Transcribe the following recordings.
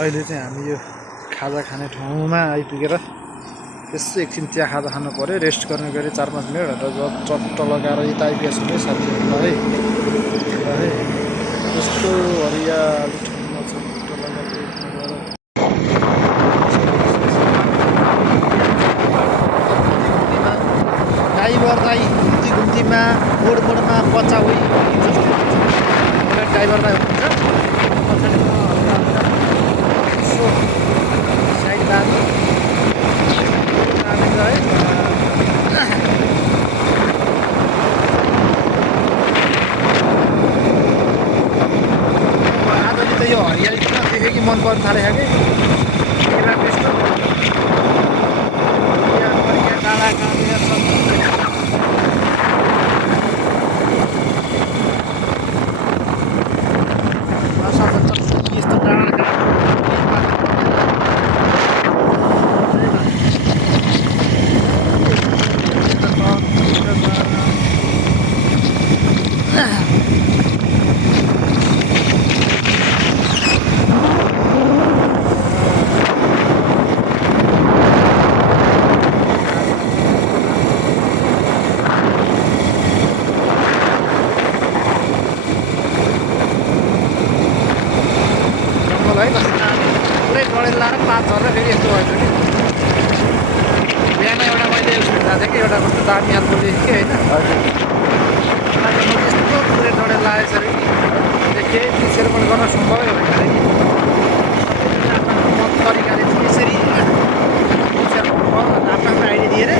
अहिले चाहिँ हामी यो खाजा खाने ठाउँमा आइपुगेर यसो एकछिन चिया खाजा खानु पऱ्यो, रेस्ट गर्नु गऱ्यो 4-5 मिनट र चट्ट लगाएर यता आइपुगेछौँ है साथीहरूलाई है। यस्तो हरियाली ठाउँमा चट्ट लगाएर ड्राइभर दाइ घुम्तीमा मोडमा बच्चा होइ जस्तो ड्राइभर दाइ हुनुहुन्छ। साइड बाटो है आजले त यो हरियाली देखेँ कि मन पर्न थालेको त्यस्तो डाँडा यस्तो डाँडा पुरै डडेल लाएर पात झरेर फेरि यस्तो भएछ कि बिहान एउटा मैले सुविधा थिएँ कि एउटा कस्तो दामी खालको देखेँ कि होइन यस्तो पुरै डडेल लागेको छ अरे कि केही सेरोफल गर्न सम्भवै होइन अरे कि आफ्नो तरिकाले चाहिँ यसरी आफ्नो आइडिया दिएर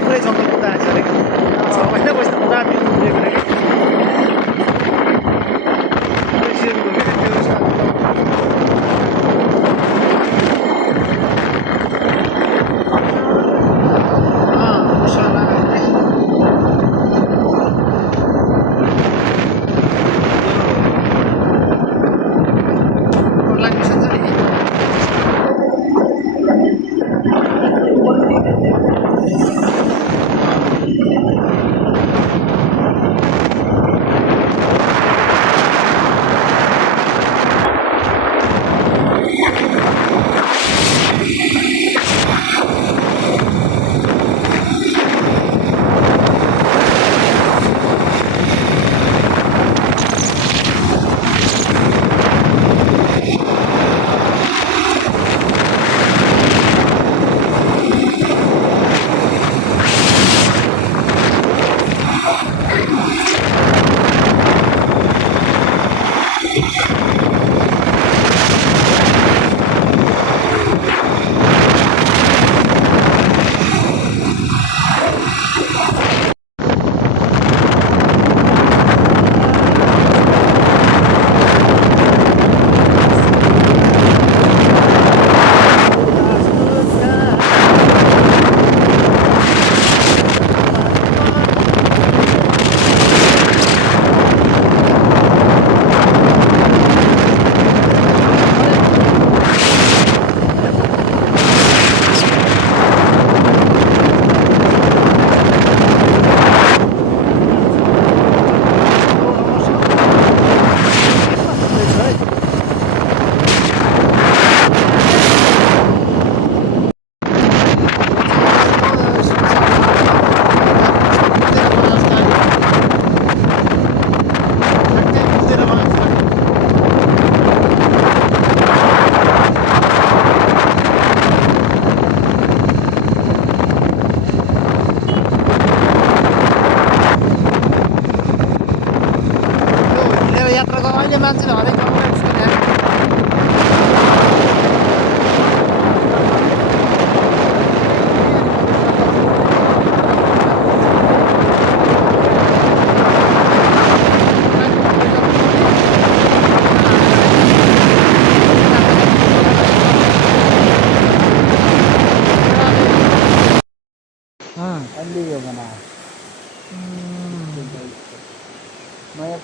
पुरै जङ्गल कुदाएको छ अरे 6 महिना बस्दा पुरा बिउ उब्रिएको अरे कि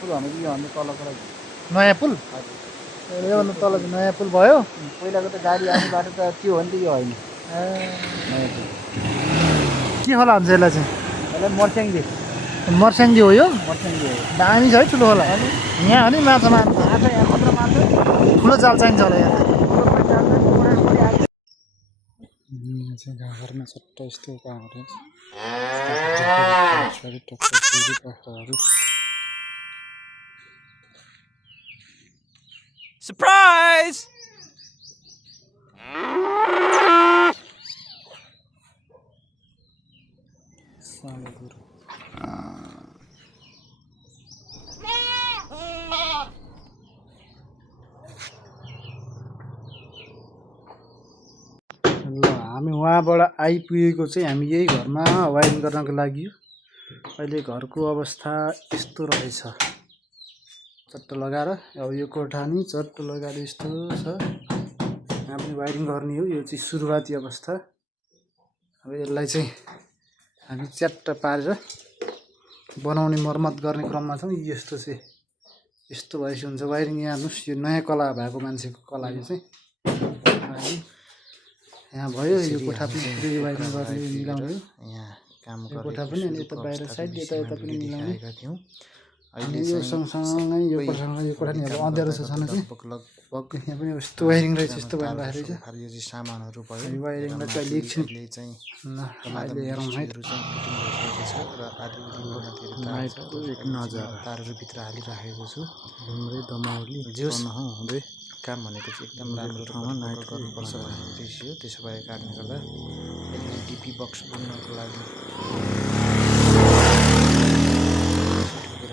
पुल भनेको यो भन्दा तलको लागि नयाँ पुल योभन्दा तल चाहिँ नयाँ पुल भयो पहिलाको त गाडी आउने बाटो त त्यो हो नि त यो होइन नयाँ पुल के होला हुन्छ यसलाई चाहिँ यसलाई मर्स्याङदी मर्स्याङदी हो यो मर्स्याङदी हो दामी छ है ठुलो होला यहाँ हो नि माछा मार्नु आएको यहाँ मात्र मात्र ठुलो जाल चाहिन्छ होला यहाँ ठुलो गाउँघरमा सट्ट यस्तो कामहरू Surprise! ल हामी वहाँबाट आइपुगेको चाहिँ हामी यही घरमा वायरिङ गर्नको लागि हो अहिले घरको अवस्था यस्तो रहेछ चट्ट लगाएर अब यो कोठा नि चट्ट लगाएर यस्तो छ यहाँ पनि वायरिङ गर्ने हो यो चाहिँ सुरुवाती अवस्था अब यसलाई चाहिँ हामी च्याट्ट पारेर बनाउने मर्मत गर्ने क्रममा छौँ यस्तो चाहिँ यस्तो भएपछि हुन्छ वायरिङ यहाँ हेर्नुहोस् यो नयाँ कला भएको मान्छेको कला यो चाहिँ यहाँ भयो यो कोठा पनि वायरिङ गर्ने मिलाउने यहाँ काम यो कोठा पनि अनि यता बाहिर साइड यता पनि मिलाउने थियौँ अनि यो सँगसँगै यो कोठा नि अब अँध्यारो छ छन चाहिँ लगभग यहाँ पनि यस्तो वायरिङ रहेछ यस्तो भइरहेको रहेछ यो चाहिँ सामानहरू भयो वायरिङलाई चाहिँ अलिक एकछिन चाहिँ अहिले हेरौँ है फिटिङ भइसकेको छ र आधी एक नजर तारहरू भित्र हालिराखेको छु घुम्रे दमाउली जोस हुँदै काम भनेको चाहिँ एकदम राम्रो ठाउँमा नाइट गर्नुपर्छ भन्ने उद्देश्य हो त्यसो भएको कारणले गर्दा डिपी बक्स बुन्नको लागि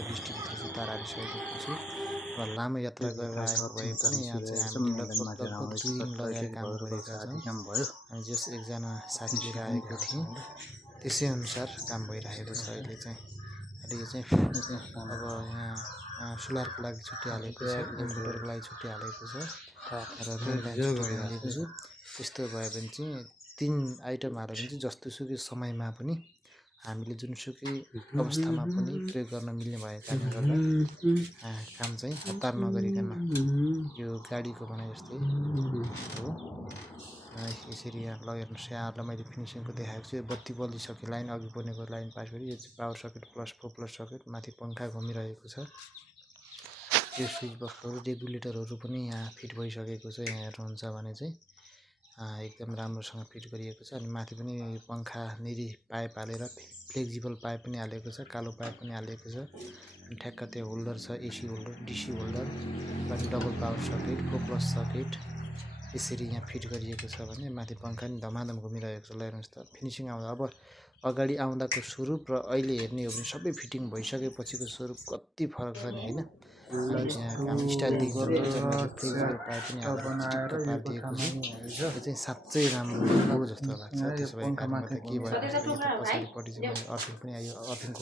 डिस्ट्रिक्टभित्र चाहिँ तार हालिसकेको छु र लामो यात्रा गरेर आएको भए पनि यहाँ चाहिँ हामीले लगभग 2 दिन लगाएर काम गरेका छौँ भयो अनि जस एकजना साथी लिएर आएको थियौँ त्यसै अनुसार काम भइरहेको छ अहिले चाहिँ अहिले यो चाहिँ अब यहाँ सोलरको लागि छुट्टी हालेको छ इन्भर्टरको लागि छुट्टी हालेको छ र रेललाई हालेको छु त्यस्तो भयो भने चाहिँ 3 आइटम हाल्यो भने चाहिँ जस्तोसुकै समयमा पनि हामीले जुनसुकै अवस्थामा पनि प्रयोग गर्न मिल्ने भएको कारणले गर्दा काम चाहिँ हतार नगरिकन यो गाडीको भने जस्तै हो यसरी यहाँ हेर्नुहोस् यहाँहरूलाई मैले फिनिसिङको देखाएको छु यो बत्ती बलिसक्यो लाइन अघि बनेको लाइन पास गरी यो चाहिँ पावर सकेट +4+ सकेट माथि पङ्खा घुमिरहेको छ यो स्विच बक्सहरू रेगुलेटरहरू पनि यहाँ फिट भइसकेको छ यहाँ हेर्नुहुन्छ भने चाहिँ एकदम राम्रोसँग फिट गरिएको छ अनि माथि पनि यो पङ्खा निरी पाइप हालेर फ्लेक्जिबल पाइप पनि हालेको छ कालो पाइप पनि हालेको छ अनि ठ्याक्क त्यो होल्डर छ एसी होल्डर डिसी होल्डर अनि डबल पावर सकेट 4+ सकेट यसरी यहाँ फिट गरिएको छ भने माथि पङ्खा नि धमाधम घुमिरहेको छ ल हेर्नुहोस् त फिनिसिङ आउँदा अब अगाडि आउँदाको स्वरूप र अहिले हेर्ने हो भने सबै फिटिङ भइसकेपछिको स्वरूप कति फरक छ नि होइन यहाँ काम स्टाइल पाइप पनि यो चाहिँ साँच्चै राम्रो हो जस्तो लाग्छ त्यसो भए कारणले के भयो पछाडिपट्टि चाहिँ मैले अर्थिङ पनि आयो अर्थिङको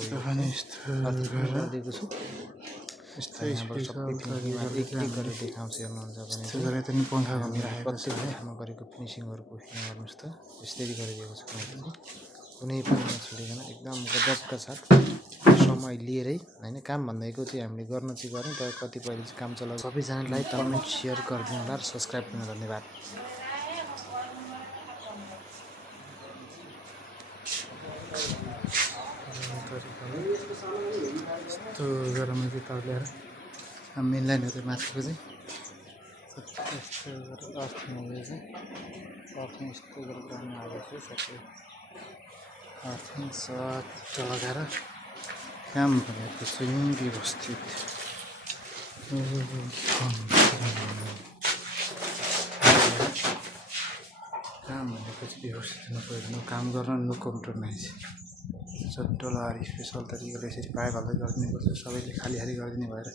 दिएको छु यहाँबाट सबै फिनिसिङमा एक गरेर देखाउँछ हेर्नुहुन्छ भने पङ्खा प्रत्येक ठाउँमा गरेको फिनिसिङहरूको यहाँ हेर्नुहोस् त यसरी गरिदिएको छु मैले कुनै पनि नछोडिकन एकदम गजबका साथ समय लिएरै होइन काम भन्दैको चाहिँ हामीले गर्न चाहिँ गऱ्यौँ तर कतिपयले चाहिँ काम चलाउँछ सबैजना लाइक कमेन्ट सेयर गरिदिनु होला र सब्सक्राइब गर्नु धन्यवाद यस्तो गरममा चाहिँ तर्लेर मिल्दैन त्यो माथिको चाहिँ यस्तो गरेर अर्थिङ हुँदै चाहिँ अर्थिङ यस्तो गरेर गर्नु हालेको छ सबै अर्थिङ सट्ट लगाएर काम भनेको चाहिँ व्यवस्थित काम भनेको चाहिँ व्यवस्थित हुनु पऱ्यो काम गर्न नो कम्प्रोमाइज चट्ट लगाएर स्पेसल तरिकाले यसरी पाइप हाल्दै गरिदिने गर्छ सबैले खाली गरिदिने भएर